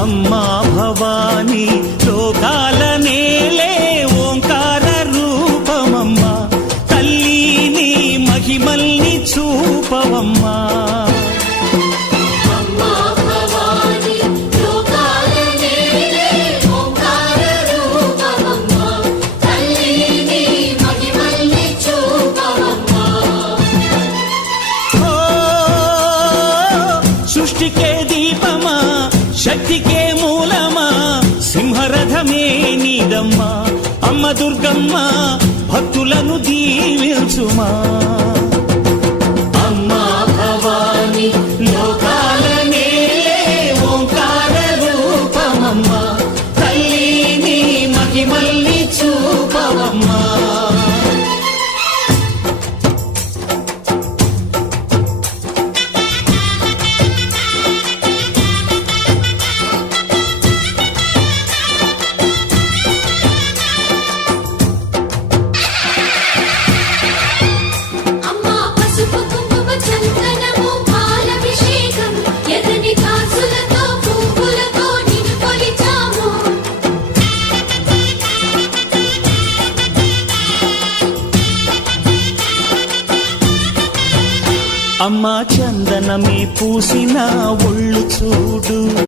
అమ్మా భవాని లోకాల నేలే ఓంకార రూపమమ్మా, తల్లి నీ మహిమల్ని చూపవమ్మా. సృష్టికే దీపమా, శక్తికే మూలమా, సింహరథమే నీదమ్మా. అమ్మ దుర్గమ్మ భక్తులను దీవించుమా. అమ్మా భవాని లోకాల నేలే ఓంకార రూపమమ్మా, తల్లి నీ మహిమల్ని చూపవమ్మా. అమ్మా చందనమే పూసిన ఒళ్ళు చూడు.